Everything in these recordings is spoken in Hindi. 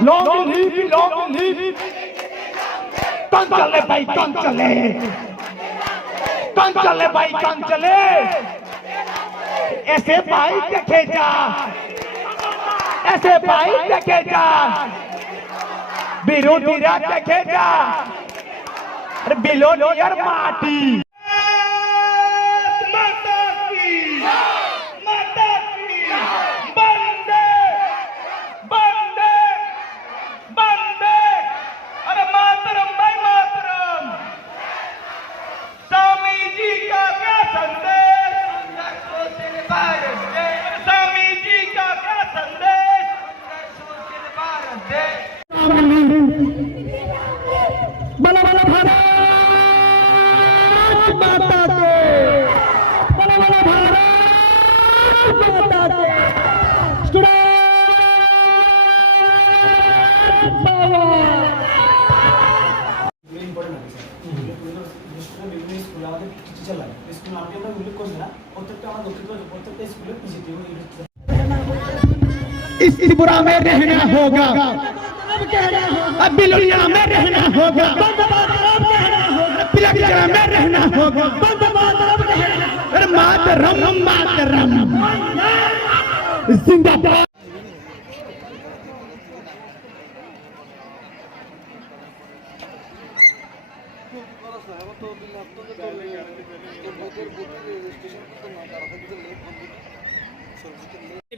Long live. कौन चले भाई कौन चले? कौन चले भाई कौन चले? ऐसे भाई देखे जा, ऐसे भाई देखे जा, बिरोधीरा देखे जा, अरे बिलोनियर माटी। बला बला भारत माता के, बला बला भारत माता के। स्टूडेंट इस त्रिपुरा में रहना होगा, अब बिलोनिया में रहना होगा, पिलखरा में रहना होगा। मातरम मातरम जिंदाबाद।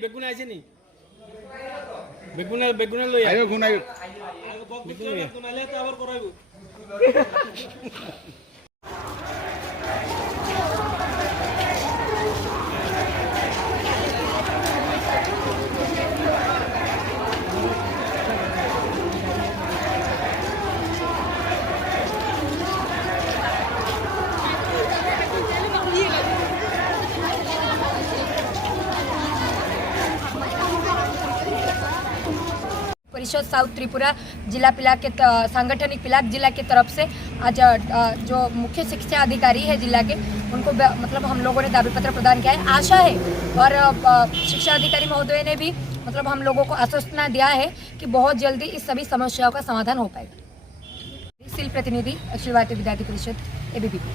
বেগুন আছে নি বেগুন লই আইও গুণ আইও বেগুন আইলে তো আবার করাইবো। परिषद साउथ त्रिपुरा जिला पिलाक के सांगठनिक पिलाक जिला की तरफ से आज जो मुख्य शिक्षा अधिकारी है जिला के, उनको मतलब हम लोगों ने दावी पत्र प्रदान किया है। आशा है और शिक्षा अधिकारी महोदय ने भी मतलब हम लोगों को आश्वासन दिया है कि बहुत जल्दी इस सभी समस्याओं का समाधान हो पाएगा। सील प्रतिनिधि अखिल भारतीय विद्यार्थी परिषद ABVP।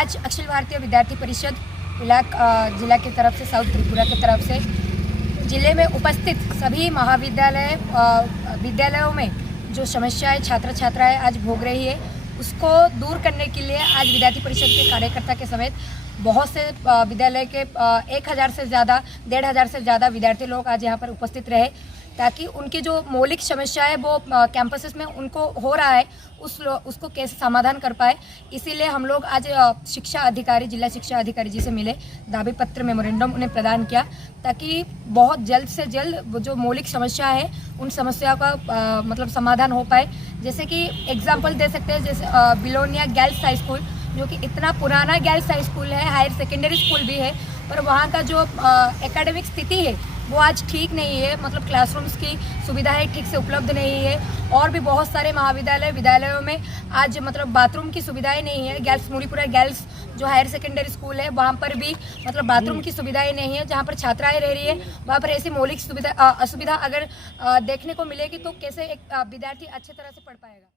आज अखिल भारतीय विद्यार्थी परिषद पिलाक जिला की तरफ से साउथ त्रिपुरा की तरफ से जिले में उपस्थित सभी महाविद्यालय विद्यालयों में जो समस्याएं छात्र छात्राएं आज भोग रही है, उसको दूर करने के लिए आज विद्यार्थी परिषद के कार्यकर्ता के समेत बहुत से विद्यालय के 1000 से ज़्यादा 1500 से ज़्यादा विद्यार्थी लोग आज यहाँ पर उपस्थित रहे, ताकि उनकी जो मौलिक समस्या है वो कैंपसेस में उनको हो रहा है उसको कैसे समाधान कर पाए। इसीलिए हम लोग आज शिक्षा अधिकारी जिला शिक्षा अधिकारी जी से मिले, दावी पत्र मेमोरेंडम उन्हें प्रदान किया, ताकि बहुत जल्द से जल्द जो मौलिक समस्या है उन समस्याओं का मतलब समाधान हो पाए। जैसे कि एग्जाम्पल दे सकते हैं, जैसे बिलोनिया गर्ल्स हाई स्कूल जो कि इतना पुराना गर्ल्स हाई स्कूल है, हायर सेकेंडरी स्कूल भी है, पर वहाँ का जो एकेडमिक स्थिति है वो आज ठीक नहीं है, मतलब क्लासरूम्स की सुविधाएं ठीक से उपलब्ध नहीं है। और भी बहुत सारे महाविद्यालय विद्यालयों में आज मतलब बाथरूम की सुविधाएं नहीं है। गर्ल्स मुरीपुरा गर्ल्स जो हायर सेकेंडरी स्कूल है वहाँ पर भी मतलब बाथरूम की सुविधाएं नहीं है, जहाँ पर छात्राएं रह रही है वहाँ पर ऐसी मौलिक सुविधा असुविधा अगर देखने को मिलेगी तो कैसे एक विद्यार्थी अच्छे तरह से पढ़ पाएगा।